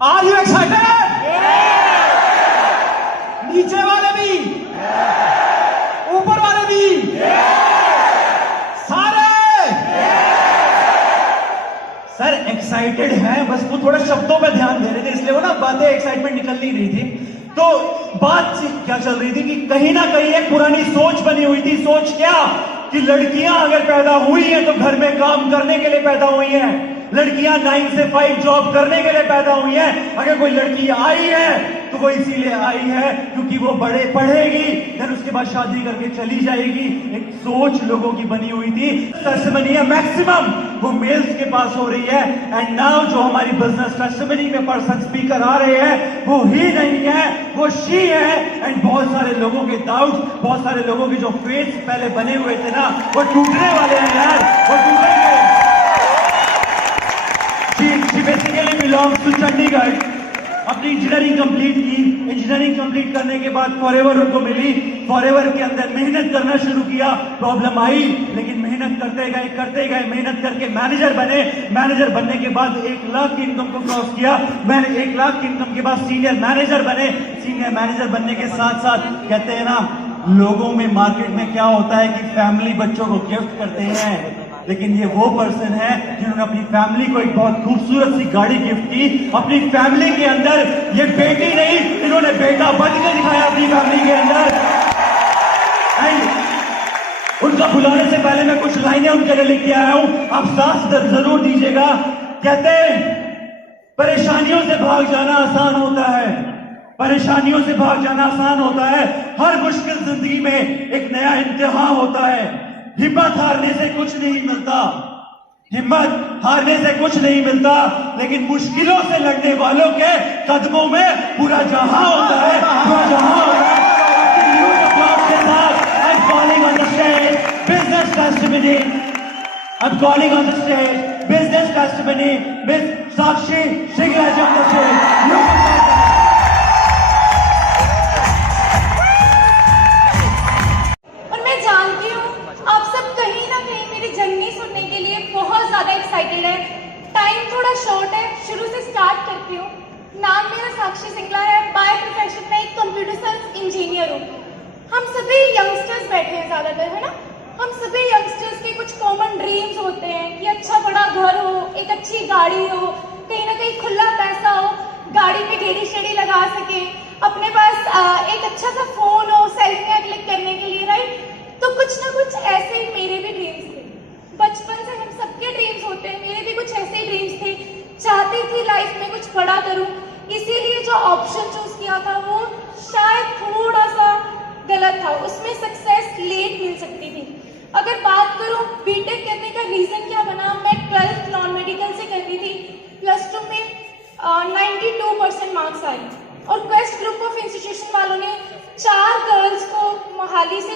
Are you excited? नीचे वाले भी, ऊपर वाले भी, सारे सर एक्साइटेड हैं, बस वो थोड़ा शब्दों पे ध्यान दे रहे थे, इसलिए वो ना बातें एक्साइटमेंट निकल नहीं रही थी। तो बात क्या चल रही थी कि कहीं ना कहीं एक पुरानी सोच बनी हुई थी। सोच क्या कि लड़कियां अगर पैदा हुई हैं तो घर में काम करने के लिए पैदा हुई हैं। लड़कियां 9 से 5 जॉब करने के लिए पैदा हुई हैं। अगर कोई लड़की आई है तो वो इसीलिए आई है क्योंकि वो बड़े पढ़ेगी, फिर उसके बाद शादी करके चली जाएगी। एक सोच लोगों की बनी हुई थी। टेस्टिमनी है मैक्सिमम वो मेल्स के पास हो रही है। एंड नाउ जो हमारी बिजनेस टेस्टिमनी में पर्सन स्पीकर आ रहे हैं वो ही नहीं है, वो शी है। एंड बहुत सारे लोगों के डाउट्स, बहुत सारे लोगों के जो फेस पहले बने हुए थे ना, वो टूटने वाले हैं यार, वो टूटेंगे। She basically belongs to Chandigarh. अपनी इंजीनियरिंग कंप्लीट की। इंजीनियरिंग कंप्लीट करने के बाद फॉरएवर उनको मिली। फॉरएवर के अंदर मेहनत करना शुरू किया। प्रॉब्लम आई लेकिन मेहनत करते गए मेहनत करके मैनेजर बने। मैनेजर बनने के बाद 1 लाख की इनकम को क्रॉस किया। मैंने 1 लाख की इनकम के बाद सीनियर मैनेजर बने। सीनियर मैनेजर बनने के साथ साथ कहते हैं ना, लोगों में मार्केट में क्या होता है कि फैमिली बच्चों को गिफ्ट करते हैं, लेकिन ये वो पर्सन है जिन्होंने अपनी फैमिली को एक बहुत खूबसूरत सी गाड़ी गिफ्ट की। अपनी फैमिली के अंदर ये बेटी नहीं, इन्होंने बेटा बन के दिखाया अपनी फैमिली के अंदर। एंड उनका बुलाने से पहले मैं कुछ लाइनें उनके लिए लिख के आया हूं, आप साथ जरूर दीजिएगा। कहते हैं परेशानियों से भाग जाना आसान होता है, परेशानियों से भाग जाना आसान होता है। हर मुश्किल जिंदगी में एक नया इम्तिहान होता है। हिम्मत हारने से कुछ नहीं मिलता, हिम्मत हारने से कुछ नहीं मिलता, लेकिन मुश्किलों से लड़ने वालों के कदमों में पूरा जहां होता है, पूरा जहां होता है। के साथ I'm calling on the stage business testimony. I'm calling on the stage business testimony Miss Sakshi Singlaj on the stage. Excited है। टाइम थोड़ा शॉर्ट है, शुरू से स्टार्ट करती हूँ। नाम मेरा साक्षी सिंगला है। बाय प्रोफेशन में एक कंप्यूटर साइंस इंजीनियर हूँ। हम सभी यंगस्टर्स बैठे हैं ज़्यादातर, है ना। हम सभी यंगस्टर्स के कुछ कॉमन ड्रीम्स होते हैं कि अच्छा बड़ा घर हो, एक अच्छी गाड़ी हो, कहीं ना कहीं खुला पैसा हो, गाड़ी में गेड़ी शेड़ी लगा सके, अपने पास एक अच्छा सा फोन हो सेल्फियाँ क्लिक करने के लिए, राइट। तो कुछ ना कुछ ऐसे ही मेरे भी ड्रीम्स थे। बचपन से हम सबके ड्रीम्स होते हैं, मेरे भी कुछ ऐसे ही ड्रीम्स थे। चाहती थी लाइफ में कुछ बड़ा करूं, इसीलिए जो ऑप्शन चूज किया था वो शायद थोड़ा सा गलत था, उसमें सक्सेस लेट मिल सकती थी। अगर बात करूं बीटेक करने का रीजन क्या बना, मैं 12th नॉन मेडिकल से कर रही थी। +2 में 92% मार्क्स आए और क्वेस्ट ग्रुप ऑफ इंस्टीट्यूशन वालों ने 4 गर्ल्स को मोहाली से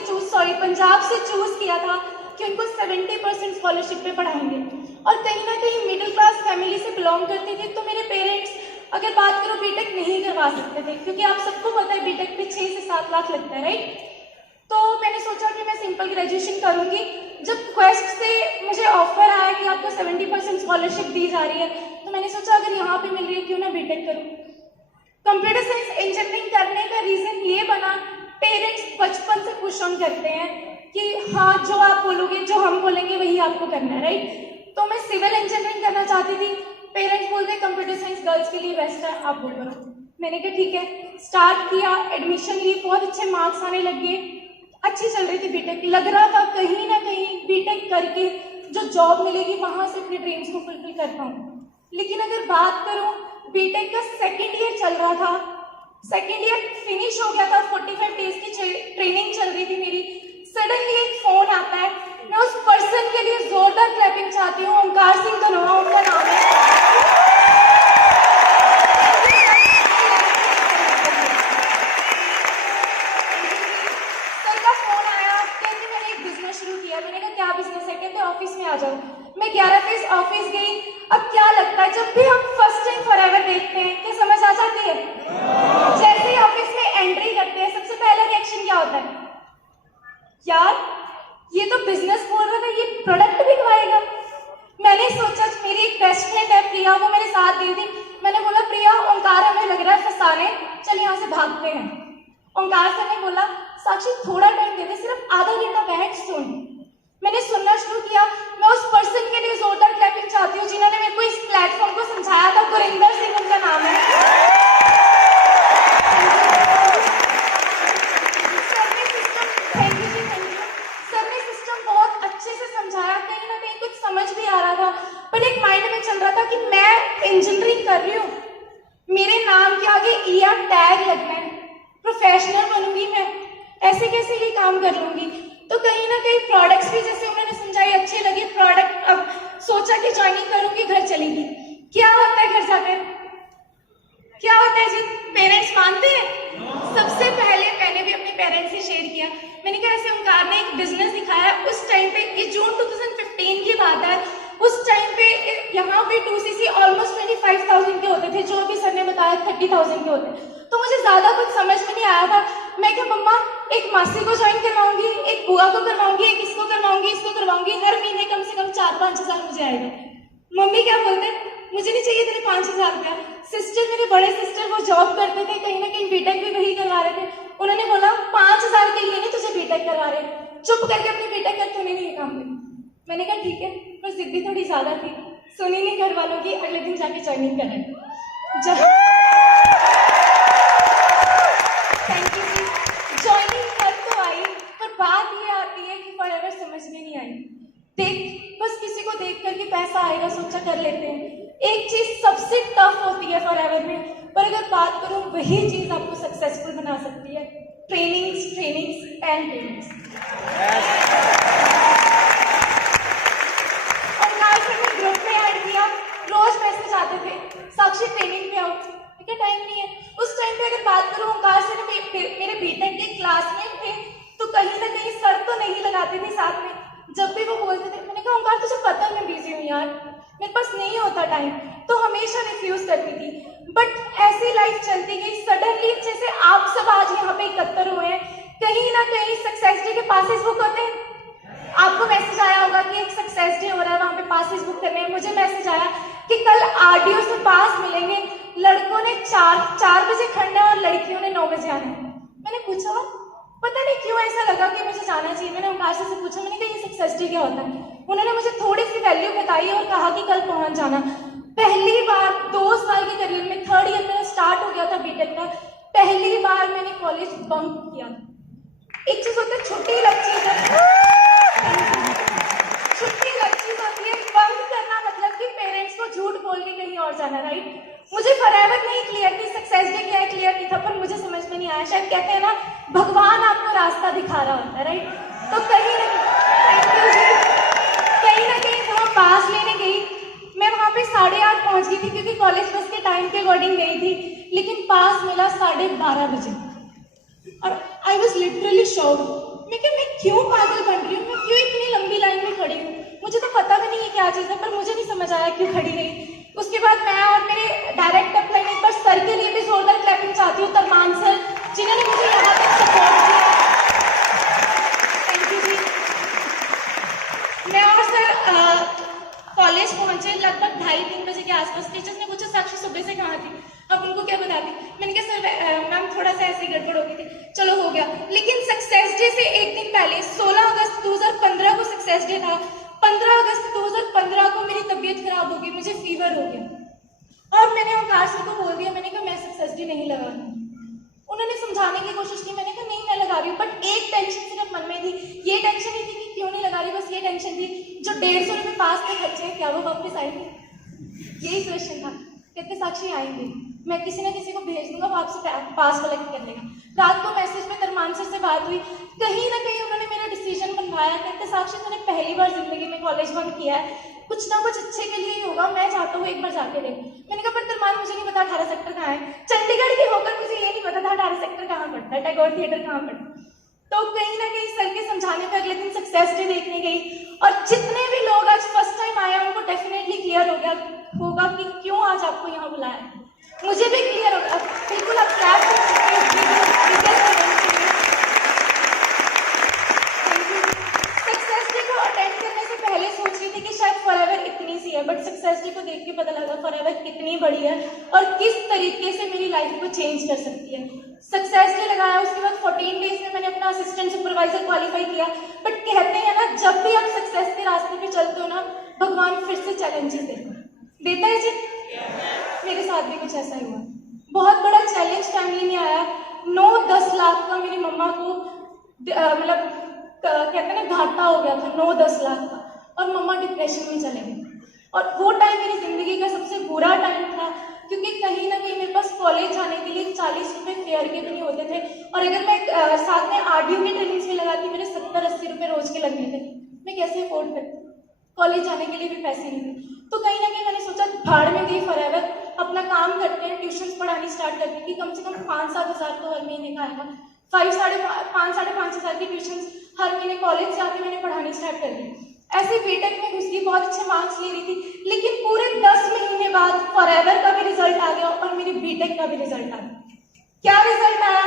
पंजाब से चूज किया था कि उनको 70% स्कॉलरशिप पे पढ़ाएंगे। और कहीं ना कहीं मिडिल क्लास फैमिली से बिलोंग करती थी, तो मेरे पेरेंट्स अगर बात करो बीटेक नहीं करवा सकते थे, क्योंकि आप सबको पता है बीटेक पे 6 से 7 लाख लगता है, राइट। तो मैंने सोचा कि मैं सिंपल ग्रेजुएशन करूंगी। जब क्वेस्ट से मुझे ऑफर आया कि आपको 70% स्कॉलरशिप दी जा रही है, तो मैंने सोचा अगर यहाँ पे मिल रही है क्यों ना बीटेक करूँ। कंप्यूटर साइंस इंजीनियरिंग करने का रीजन ये बना, पेरेंट्स बचपन से पुश ऑन करते हैं कि हाँ जो आप बोलोगे, जो हम बोलेंगे वही आपको करना है, राइट। तो मैं सिविल इंजीनियरिंग करना चाहती थी। पेरेंट्स बोलते कंप्यूटर साइंस गर्ल्स के लिए बेस्ट है, आप वो करो। मैंने कहा ठीक है, स्टार्ट किया, एडमिशन ली, बहुत अच्छे मार्क्स आने लग गए, अच्छी चल रही थी बीटेक। लग रहा था कहीं ना कहीं बीटेक करके जो जॉब मिलेगी वहां से अपने ड्रीम्स को फुलफिल कर पाऊँ। लेकिन अगर बात करूँ, बीटेक का 2nd ईयर चल रहा था, 2nd ईयर फिनिश हो गया था, 45 डेज की ट्रेनिंग चल रही थी मेरी। सडनली एक फोन आता है। मैं उस पर्सन के लिए जोरदार क्लैपिंग चाहती हूँ। ओंकार सिंह धनोआ उनका नाम है। सर का फोन आया, कहते मैंने एक बिजनेस शुरू किया। मैंने कहा क्या बिजनेस है? कहते ऑफिस में आ जाओ। मैं 11 फेज ऑफिस गई। अब क्या लगता है, जब भी हम फर्स्ट टाइम फॉरएवर देखते हैं क्या समझ आ जाती है? जैसे ही ऑफिस में एंट्री करते हैं सबसे पहला रिएक्शन क्या होता है? यार ये तो बिजनेस बोल रहा था, ये प्रोडक्ट बिकवाएगा। मैंने सोचा मेरी एक बेस्ट फ्रेंड है प्रिया, वो आने, चल यहाँ से भागते हैं। ओंकार सर ने बोला साक्षी थोड़ा टाइम दे दे, सिर्फ आधा घंटा बैठ सुन। मैंने सुनना शुरू किया। मैं उस पर्सन के लिए जोरदार क्लैपिंग चाहती हूँ जिन्होंने मेरे को इस प्लेटफॉर्म को समझाया था। गुरिंदर सिंह उनका नाम है। Thank you ji, thank you. Sir ने सिस्टम बहुत अच्छे से समझाया, कहीं ना कहीं कुछ समझ भी आ रहा था, पर एक माइंड में चल रहा था कि मैं इंजीनियरिंग कर रही हूँ, मेरे नाम के आगे ईआर टैग लगना है, प्रोफेशनल बनूंगी मैं, ऐसे कैसे ये काम कर लूंगी। तो कहीं ना कहीं प्रोडक्ट्स भी जैसे उन्होंने समझाई अच्छे लगे प्रोडक्ट। अब सोचा कि ज्वाइनिंग करूंगी, घर चलेगी। क्या होता है घर जाकर, क्या होता है जी, पेरेंट्स मानते हैं। सबसे पहले मैंने भी अपने पेरेंट्स से शेयर किया। मैंने कहा ऐसे ओंकार ने एक बिजनेस दिखाया। उस टाइम पे, ये जून 2015 की बात है, उस टाइम पे यहाँ पे 2cc ऑलमोस्ट 25,000 के होते थे, जो अभी सर ने बताया 30,000 के होते। तो मुझे ज्यादा कुछ समझ में नहीं आया था। मैं क्या मम्मा एक मासी को ज्वाइन करवाऊंगी, एक बुआ को करवाऊंगी, एक इसको करवाऊंगी, इसको करवाऊंगी, हर महीने कम से कम 4-5 हजार मुझे आएगा। मम्मी क्या बोलते, मुझे नहीं चाहिए तेरे 5,000 रुपया। सिस्टर, मेरे बड़े सिस्टर, वो जॉब करते थे, कहीं ना कहीं बीटेक भी वही करवा रहे थे। उन्होंने बोला 5,000 के लिए नहीं तुझे बीटेक करवा रहे, चुप करके अपनी बीटेक कर, तूने नहीं ये काम किया। मैंने कहा ठीक है, पर जिद्दी थोड़ी ज्यादा थी, सुनी नहीं घर वालों की। अगले दिन जाके ज्वाइनिंग करें। Thank you ji. ज्वाइनिंग कर तो आई, पर बात ये आती है कि फॉरएवर समझ में नहीं आई। देख, बस किसी को देख करके पैसा आएगा सोचा कर लेते हैं। एक चीज सबसे टफ होती है फॉरएवर में, पर अगर बात करूं वही चीज आपको सक्सेसफुल बना सकती है। Trainings, trainings and trainings. Omkar sir ने ग्रुप में ऐड किया, रोज मैसेज आते थे साक्षी ट्रेनिंग पे आओ। क्या टाइम नहीं है। उस टाइम पे अगर बात करूं, ओंकार सर मेरे बीटेक के क्लासमेट थे, तो कहीं ना कहीं सर तो नहीं लगाते थे साथ में। जब भी वो बोलते थे, मैंने कहा ओंकार तुझे पता है मैं बिजी हूँ यार, मेरे पास नहीं होता टाइम, तो हमेशा रिफ्यूज करती थी। बट ऐसी लाइफ चलती गई। सडनली जैसे आप सब आज यहाँ पे एकत्र हुए हैं, कहीं ना कहीं सक्सेस डे के पासेस बुक होते हैं। आपको मैसेज आया होगा कि एक सक्सेस डे हो रहा है, वहां पे पासेस बुक करने हैं। मुझे मैसेज आया कि कल आरडीओ से पास मिलेंगे, लड़कों ने 4 बजे खड़ना है और लड़कियों ने 9 बजे आना है। मैंने पूछा, पता नहीं क्यों ऐसा लगा कि मुझे जाना चाहिए। मैंने ओंकार से पूछा, मैंने कहा ये सक्सेस डे क्या होता है। उन्होंने मुझे थोड़ी सी वैल्यू बताई और कहा कि कल पहुंच जाना। पहली बार 2 साल के करियर में, 3rd ईयर में स्टार्ट हो गया था बीटेक का, पहली बार मैंने कॉलेज बंक किया। एक चीज होता है छुट्टी अलग चीज है, छुट्टी अलग चीज होती है, बंक करना मतलब कि पेरेंट्स को झूठ बोल के कहीं और जाना, राइट। मुझे फॉरएवर नहीं क्लियर कि सक्सेस डे क्या है, क्लियर नहीं था, पर मुझे समझ में नहीं आया। शायद कहते हैं ना, भगवान आपको रास्ता दिखा रहा होता है, राइट। तो कहीं ना कहीं तो हम पास लेने गई। मैं वहां पे 8:30 पहुंच गई थी, क्योंकि कॉलेज बस के टाइम के अकॉर्डिंग गई थी, लेकिन पास मिला 12:30 बजे। और आई वॉज लिटरली शॉक्ड। मैं क्यों पागल बन रही हूँ, मैं क्यों इतनी लंबी लाइन में खड़ी हूँ। मुझे तो पता भी नहीं है क्या चीज़ है, पर मुझे नहीं समझ आया क्यों खड़ी रही। उसके बाद मैं और मेरे डायरेक्ट अपलाइन, एक बार सर के लिए भी जोरदार क्लैपिंग चाहती हूँ, तरमान सर, जिन्होंने मुझे यहाँ तक सपोर्ट किया। थैंक यू जी। मैं और सर कॉलेज पहुंचे लगभग 2:30-3 बजे के आसपास। टीचर्स ने पूछा साक्षी सुबह से कहाँ थी, अब उनको क्या बताती। मैंने कहा सर मैम थोड़ा सा ऐसे गड़बड़ हो गई थी, चलो हो गया। लेकिन सक्सेस डे से एक दिन पहले 16 अगस्त 2015 को सक्सेस डे था। 15 अगस्त 2015 को मेरी तबीयत खराब हो गई, मुझे फीवर हो गया और मैंने ओंकार सर को बोल दिया, मैंने कहा मैं सक्सेस डे नहीं लगा रही। उन्होंने समझाने की कोशिश की, मैंने कहा नहीं मैं लगा रही हूँ, बट एक टेंशन सिर्फ मन में थी। ये टेंशन नहीं थी कि क्यों नहीं लगा रही, बस ये टेंशन थी जो 150 रुपये पास के खर्चे हैं, क्या वो वापस आएंगे, यही क्वेश्चन था। कहते साक्षी आएंगे, मैं किसी ना किसी को भेज दूंगा, वो आपसे पास कलेक्ट कर लेगा। रात को मैसेज में तरमान सर से बात हुई, कहीं ना कहीं उन्होंने मेरा डिसीजन बनवाया। कहते साक्षी तूने पहली बार जिंदगी में कॉलेज बंक किया है, कुछ ना कुछ अच्छे के लिए ही होगा, मैं चाहता हूँ एक बार जाके देख। मैंने कहा पर तरमान मुझे नहीं पता 18 सेक्टर कहाँ है, चंडीगढ़ की होकर मुझे ये नहीं पता था 18 सेक्टर कहाँ पड़ता है, टैगोर थिएटर कहाँ पड़ता है। तो कहीं ना कहीं सर के समझाने पर अगले दिन सक्सेस डे देखने गई, और जितने भी लोग आज फर्स्ट टाइम आए उनको डेफिनेटली क्लियर हो गया होगा कि क्यों आज आपको यहाँ बुलाया। मुझे भी क्लियर होगा, बिल्कुल आप क्लैप कर सकते हैं। सक्सेस डे को अटेंड करने से पहले सोच रही थी कि शायद फॉरएवर इतनी सी है, बट सक्सेस डे को देख के पता लगा फॉरएवर कितनी बड़ी है और किस तरीके से मेरी लाइफ को चेंज कर सकती है। सक्सेस डे लगाया, उसके बाद 14 डेज में मैंने अपना असिस्टेंट सुपरवाइजर क्वालिफाई किया। बट कहते हैं ना, जब भी आप सक्सेस के रास्ते पे चलते हो ना, भगवान फिर से चैलेंजेस देता है जी। मेरे साथ भी कुछ ऐसा ही हुआ। बहुत बड़ा चैलेंज फैमिली में आया। 9-10 लाख का मेरी मम्मा को मतलब कहते हैं ना घाटा हो गया था, 9-10 लाख का, और मम्मा डिप्रेशन में चले गए। और वो टाइम मेरी जिंदगी का सबसे बुरा टाइम था, क्योंकि कहीं ना कहीं मेरे पास कॉलेज जाने के लिए 40 रुपये फेयर के भी नहीं होते थे, और अगर मैं साथ में आरडीओ की ट्रेनिंग्स में लगाती, मेरे 70-80 रुपये रोज के लगने थे। मैं कैसे अफोर्ड करती, कॉलेज जाने के लिए भी पैसे नहीं थे। तो कहीं ना कहीं मैंने सोचा भाड़ में गई फॉरएवर, अपना काम करते हैं, ट्यूशन पढ़ानी स्टार्ट करती थी। कम से कम 5-7 हज़ार तो हर महीने का आएगा। 5-5.5 हज़ार की ट्यूशन हर महीने कॉलेज से आके मैंने पढ़ानी स्टार्ट कर दी। ऐसे बीटेक में घुस गई, बहुत अच्छे मार्क्स ले रही थी, लेकिन पूरे 10 महीने बाद फॉरएवर का भी रिजल्ट आ गया और मेरे बीटेक का भी रिजल्ट आ गया। क्या रिजल्ट आया?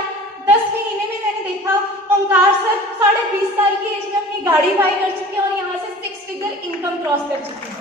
10 महीने में मैंने देखा ओंकार सर 20.5 साल की एज में अपनी गाड़ी बाई कर चुके हैं और यहाँ से 6 फिगर इनकम क्रॉस कर चुके हैं।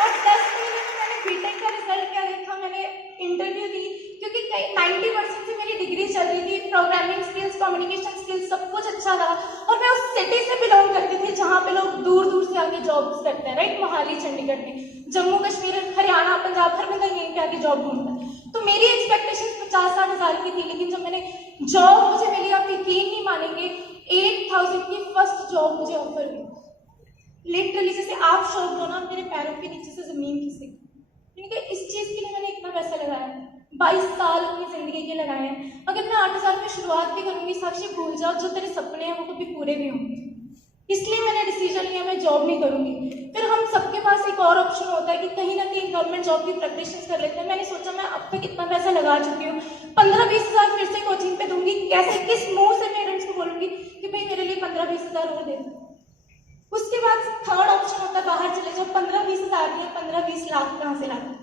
और 10 महीने में मैंने बीटेक का रिजल्ट क्या देखा, मैंने इंटरव्यू दी, क्योंकि 90% से मेरी डिग्री चल रही थी, प्रोग्रामिंग स्किल्स, कम्युनिकेशन स्किल्स, सब कुछ अच्छा था। और मैं उस सिटी से बिलोंग करती थी जहाँ पे लोग दूर दूर से आके जॉब्स करते हैं, राइट? मोहाली, चंडीगढ़ में, जम्मू कश्मीर, हरियाणा, पंजाब, हर बंदा यहीं पे आके जॉब ढूंढता है। तो मेरी एक्सपेक्टेशन 50-60 हज़ार की थी, लेकिन जब मैंने जॉब मुझे मिली, आप यकीन नहीं मानेंगे, 8000 की फर्स्ट जॉब मुझे ऑफर हुई। लिटरली जैसे आप शॉक हो ना, मेरे पैरों के नीचे से जमीन खिसक। इस चीज के लिए मैंने इतना पैसा लगाया, 22 साल अपनी जिंदगी के लगाए हैं। अगर मैं 8 हज़ार में शुरुआत भी करूंगी, साक्षी भूल जाओ, जो तेरे सपने हैं वो कभी पूरे भी होंगे। इसलिए मैंने डिसीजन लिया मैं जॉब नहीं करूंगी। फिर हम सबके पास एक और ऑप्शन होता है कि कहीं ना कहीं गवर्नमेंट जॉब की प्रिपरेशन कर लेते हैं। मैंने सोचा मैं अब तक इतना पैसा लगा चुकी हूँ, 15-20 हज़ार फिर से कोचिंग पे दूंगी। कैसे, किस मुंह से पेरेंट्स को बोलूंगी कि भाई मेरे लिए 15-20 हज़ार और दे दो। उसके बाद थर्ड ऑप्शन होता है बाहर चले जाओ, 15-20 हज़ार नहीं, 15-20 लाख कहाँ से लाते।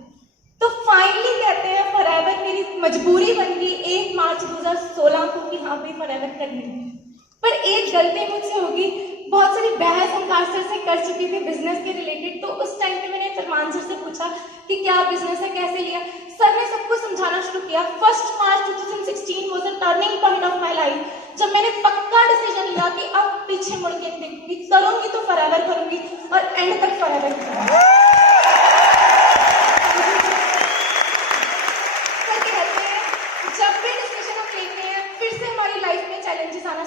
तो फाइनली कहते हैं फॉरएवर मेरी मजबूरी बन गई 1 मार्च 2016 को कि हाँ भाई फॉरएवर करनी है। पर एक गलती मुझसे होगी, बहुत सारी बहस ओंकार सर से कर चुकी थी बिजनेस के रिलेटेड। तो उस टाइम पे मैंने फरमान सर से पूछा कि क्या बिजनेस है, कैसे लिया। सर ने सबको समझाना शुरू किया। 1 मार्च 2016 was a turning point of my life, जब मैंने पक्का डिसीजन लिया कि अब पीछे मुड़ के देखूंगी, करूंगी तो फॉरएवर करूंगी और एंड तक फॉरएवर करूंगी।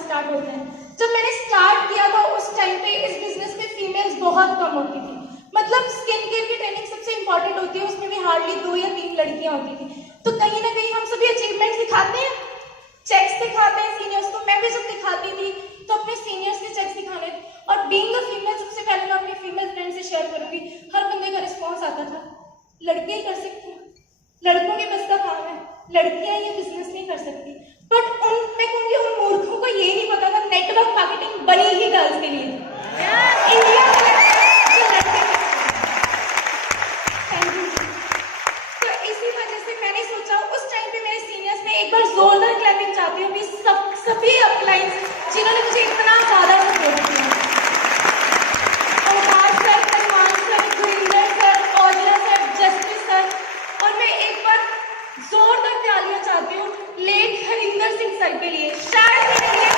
स्टार्ट होते हैं। जब मैंने स्टार्ट किया था उस टाइम पे इस बिजनेस में फीमेल्स बहुत कम होती थी। मतलब स्किन केयर की ट्रेनिंग सबसे इंपॉर्टेंट होती है, उसमें भी हार्डली 2 या 3 लड़कियां होती थी। तो कहीं ना कहीं हम सभी अचीवमेंट्स दिखाते हैं, चेक्स दिखाते हैं सीनियर्स को। मैं भी जब दिखाती थी तो अपने सीनियर्स के चेक्स दिखाने, और बीइंग अ फीमेल सबसे पहले मैं अपनी फीमेल फ्रेंड से शेयर करूंगी, हर बंदे का रिस्पॉन्स आता था, लड़के ही कर सकते हैं, लड़कों के बस का काम है, लड़कियां ये बिजनेस नहीं कर सकती। बट मैं कहूंगी उन मूर्खों को ये नहीं पता था नेटवर्क मार्केटिंग बनी ही गर्ल्स के लिए, इंडिया में जो लड़के। Thank you. तो इसी वजह से मैंने सोचा उस टाइम पे मेरे सीनियर्स में एक बार जोरदार क्लैपिंग चाहती हूँ कि सभी अपलाइंस जिन्होंने मुझे इतना ज्यादा सपोर्ट किया, Omkar sir, Farman sir, Gurinder sir, Aujla sir, justice sir, और मैं एक बार जोरदार तालियां चाहती हूँ लेट हरिंदर सिंह सर के लिए। शायद मेरे लिए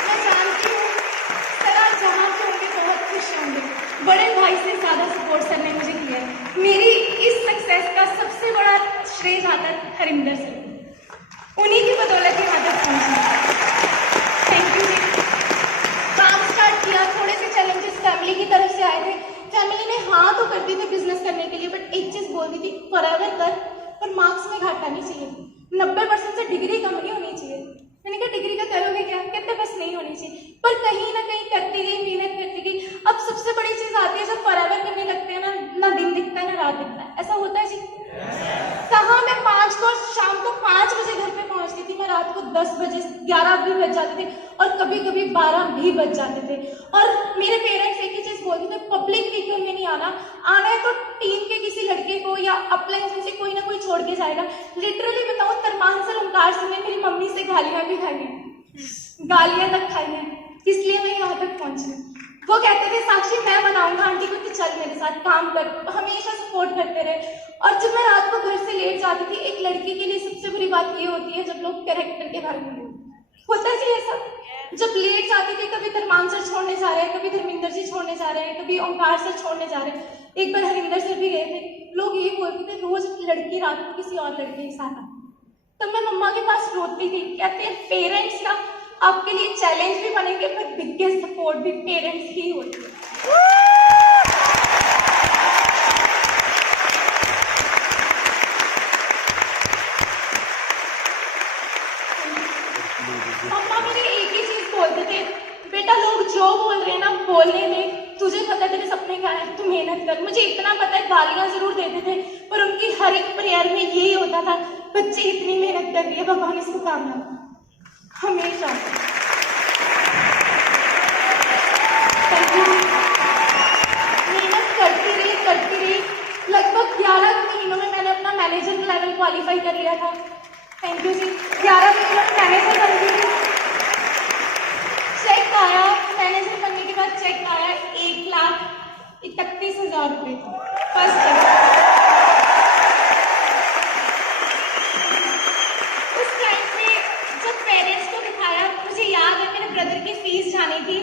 मैं जानती हूँ सर आज जहाँ पे होंगे बहुत खुश होंगे, बड़े भाई से ज्यादा सपोर्ट सर ने मुझे किया है। मेरी इस सक्सेस का सबसे बड़ा श्रेय जाता है हरिंदर सर को, उन्हीं की बदौलत ही यहाँ तक पहुंची। Thank you. काम स्टार्ट किया, थोड़े से चैलेंजेस फैमिली की तरफ से आए थे। फैमिली ने हाँ तो कर दी थी बिजनेस करने के लिए, बट एक चीज बोल दी थी फॉरएवर कर, पर मार्क्स में घाटा नहीं चाहिए, 90% से डिग्री कम नहीं होनी चाहिए। मैंने कहा डिग्री का करोगे क्या, कहते बस नहीं होनी चाहिए। पर कहीं ना कहीं करती गई, मेहनत करती गई। अब सबसे बड़ी चीज आती है जब फॉरएवर करने लगते हैं ना दिन दिखता है ना रात दिखता है। ऐसा होता है जी? कहाँ मैं 5 को शाम को 5 बजे घर पे पहुंचती थी, मैं रात को 10 बजे 11 भी बज जाते थे, और कभी कभी 12 भी बज जाते थे। और मेरे पेरेंट्स एक ही चीज बोलते थे, पब्लिक व्हीकल में नहीं आना है तो टीम के किसी लड़के को या अपलाइन में से कोई ना कोई छोड़ के जाएगा। लिटरली बताऊं, तरमान सर, ओंकार सर ने मेरी मम्मी से गालियां भी खाई हैं, गालियां तक खाई हैं, इसलिए मैं यहाँ तक पहुंची। वो कहते थे साक्षी मैं बनाऊंगा आंटी को, तो चल मेरे साथ काम कर, हमेशा सपोर्ट करते रहे। और जब मैं रात को घर से लेट जाती थी, एक लड़की के लिए सबसे बुरी बात ये होती है जब लोग कैरेक्टर के बारे में होता जी ऐसा, जब लेट जाती थी, कभी धर्मान सर छोड़ने जा रहे हैं, कभी धर्मिंदर जी छोड़ने जा रहे हैं, कभी ओंकार सर छोड़ने जा रहे हैं, एक बार हरिंदर सर भी गए थे। लोग ये बोलते थे रोज लड़की रात को किसी और लड़के के साथ आती। तब मैं मम्मा के पास रोती थी, कहते हैं पेरेंट्स ना आपके लिए चैलेंज भी बनेंगे पर बिगेस्ट सपोर्ट भी पेरेंट्स ही होते हैं। मम्मा मेरे एक ही चीज बोलते थे, बेटा लोग जो बोल रहे हैं ना बोलने दे, तुझे पता है तेरे सपने क्या है, तू मेहनत कर। मुझे इतना पता है गालियां जरूर देते थे पर उनकी हर एक प्रेयर में यही होता था, बच्चे इतनी मेहनत कर रही है, भगवान इसको कामयाब हमेशा। मेहनत करती रही। लगभग 11 महीनों में मैंने अपना मैनेजर लेवल क्वालिफाई कर लिया था। थैंक यू जी। 11 महीनों में मैनेजर बन गई थी। चेक आया, मैनेजर बनने के बाद चेक आया 1,31,000 रुपये फर्स्ट टाइम। उस टाइम पे जब पेरेंट्स को दिखाया, मुझे याद है मेरे ब्रदर की फीस जानी थी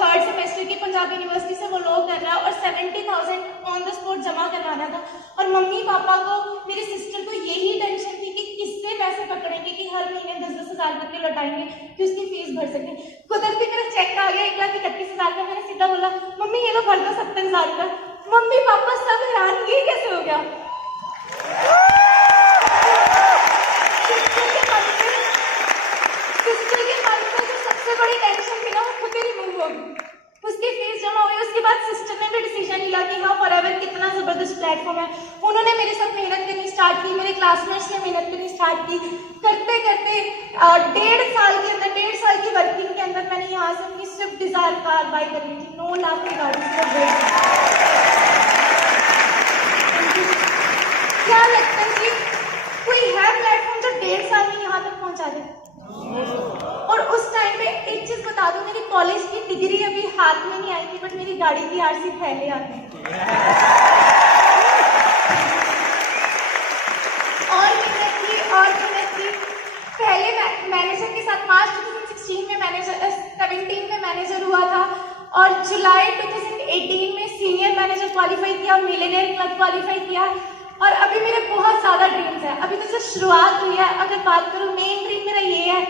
3rd सेमेस्टर की पंजाब यूनिवर्सिटी से, वो लोग कर रहा है और 70,000 ऑन द स्पॉट जमा करवाना था। और मम्मी पापा को, मेरी सिस्टर को यही टेंशन थी कि किससे पैसे पकड़ेंगे कि हर महीने 10-10 हज़ार करके लौटाएंगे कि उसकी फीस भर सके। कुदरती मेरा चेक आ गया 1,31,000 का। मैंने सीधा बोला मम्मी ये लो भर दो 70,000 का। मम्मी पापा सब हैरान, ये कैसे हो गया। सिस्टर के मन में जो सबसे बड़ी टेंशन थी ना वो खुद ही रिमूव हो गई। उसकी फीस जमा हुई, उसके बाद सिस्टर ने भी डिसीजन लिया कि हाँ फॉरएवर कितना जबरदस्त प्लेटफॉर्म है। उन्होंने मेरे साथ मेहनत करनी स्टार्ट की, मेरे क्लासमेट्स ने मेहनत करनी स्टार्ट की। करते करते 1.5 साल के अंदर, 1.5 साल की वर्किंग के अंदर मैंने यहाँ से अपनी स्विफ्ट डिजायर कार बाई कर ली थी। 9 लाख की गाड़ी से। क्या लगता है जी कोई है प्लेटफॉर्म जो 1.5 साल में यहाँ तक पहुँचा दे। और उस टाइम पे एक चीज बता दूं, मेरी कॉलेज की डिग्री अभी हाथ में नहीं आई थी बट मेरी गाड़ी की आरसी पहले आ गई। और मेहनत की। पहले मैनेजर के साथ मार्च 2016 में मैनेजर 17 में मैनेजर हुआ था और जुलाई 2018 में सीनियर मैनेजर क्वालिफाई किया, मिलियनेयर क्लब क्वालिफाई किया। और अभी मेरे बहुत ज्यादा ड्रीम्स है, अभी तो सिर्फ शुरुआत हुई है। अगर बात करूं मेन ड्रीम मेरा ये है,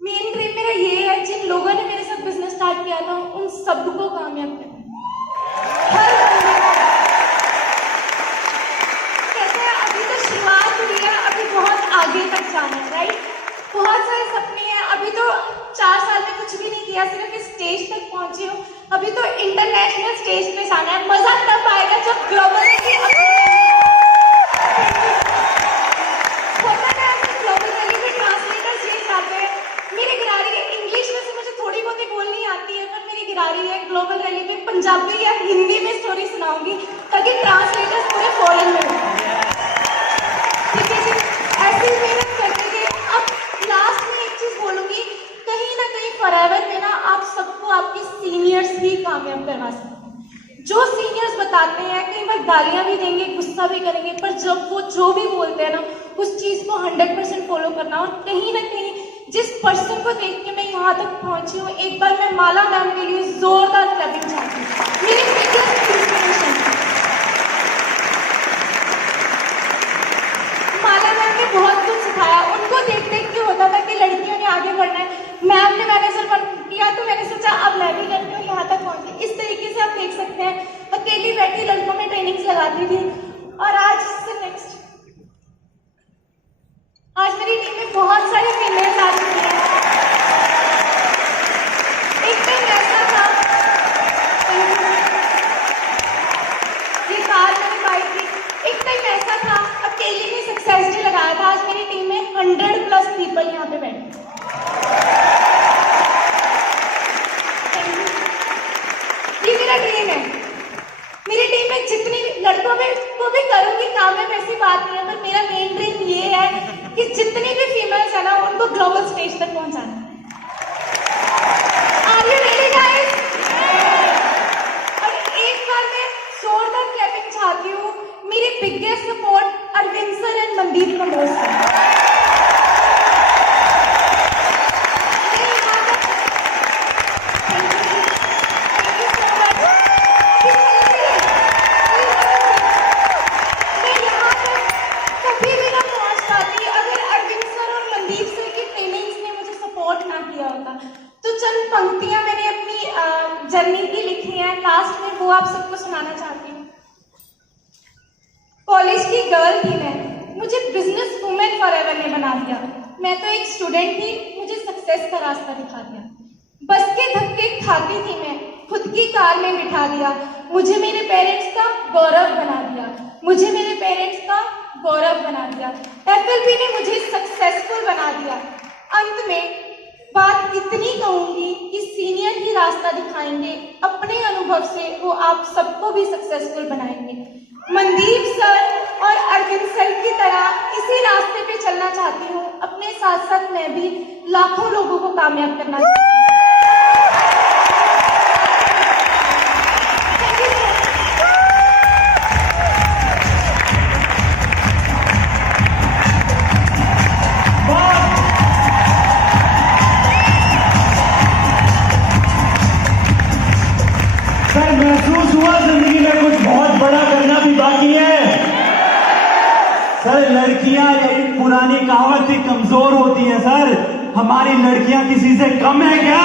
मेन ड्रीम मेरा ये है जिन लोगों ने मेरे साथ बिजनेस स्टार्ट किया था उन सबको कामयाब करना। हर कहते हैं अभी तो शुरुआत हुई है, अभी बहुत आगे तक जाना है, राइट। बहुत सारे सपने हैं, अभी तो 4 साल में कुछ भी नहीं किया, सिर्फ इस स्टेज तक पहुंची हूँ। अभी तो इंटरनेशनल स्टेज पे जाना है। मजा तब आएगा जब ग्लोबल ग्लोबल रैली में पंजाबी या हिंदी में स्टोरी सुनाऊंगी ताकि ट्रांसलेटर्स पूरे फॉरेन में हो। ठीक है जी, ऐसी मेहनत करते थे। अब लास्ट में एक चीज बोलूंगी, कहीं ना कहीं फॉरएवर में ना आप सबको आपके सीनियर्स ही कामयाब करवा सकते हैं। जो सीनियर्स बताते हैं कई बार गालियां भी देंगे, गुस्सा भी करेंगे, पर जब वो जो भी बोलते हैं ना उस चीज को 100% फॉलो करना। और कहीं ना कहीं जिस पर्सन को देख के मैं यहाँ तक पहुंची हूँ, एक बार मैं माला मैम के लिए जोरदार क्लबिंग चाहती हूँ। मेरी बिगेस्ट इंस्पिरेशन माला मैम ने बहुत कुछ सिखाया। उनको देख देख के होता था कि लड़कियों ने आगे बढ़ना है। मैम ने मैनेजर बन किया तो मैंने सोचा अब मैं भी लड़कियों यहाँ तक पहुंची। इस तरीके से आप देख सकते हैं, अकेली बैठी लड़कों में ट्रेनिंग्स लगाती थी। और आज से नेक्स्ट, आज मेरी टीम में बहुत सारे फीमेल्स आ चुकी हैं। एक टाइम ऐसा था, ये कार मैंने बाई थी। एक टाइम ऐसा था, अकेले ने सक्सेस डे लगाया था। आज मेरी टीम में 100+ पीपल यहाँ पे बैठे। किया होता। तो चंद पंक्तियां मैंने अपनी जर्नी की लिखी हैं, लास्ट में वो आप सबको सुनाना चाहती हूँ। कॉलेज की गर्ल थी मैं, मुझे बिजनेस वुमेन फॉरएवर ने बना दिया। मैं तो एक स्टूडेंट थी, मुझे सक्सेस का रास्ता दिखा दिया। बस के धक्के खाती थी मैं, खुद की कार में बिठा दिया। मुझे मेरे पेरेंट्स का गौरव बना दिया, मुझे मेरे पेरेंट्स का गौरव बना दिया। FLB ने मुझे सक्सेसफुल बना दिया। अंत में बात इतनी कहूंगी कि सीनियर ही रास्ता दिखाएंगे, अपने अनुभव से वो आप सबको भी सक्सेसफुल बनाएंगे। मनदीप सर और अरविंद सर की तरह इसी रास्ते पे चलना चाहती हूँ। अपने साथ साथ मैं भी लाखों लोगों को कामयाब करना चाहती हूँ। सर महसूस हुआ जिंदगी में कुछ बहुत बड़ा करना भी बाकी है। सर लड़कियां, यही पुरानी कहावत थी, कमजोर होती है। सर हमारी लड़कियां किसी से कम है क्या?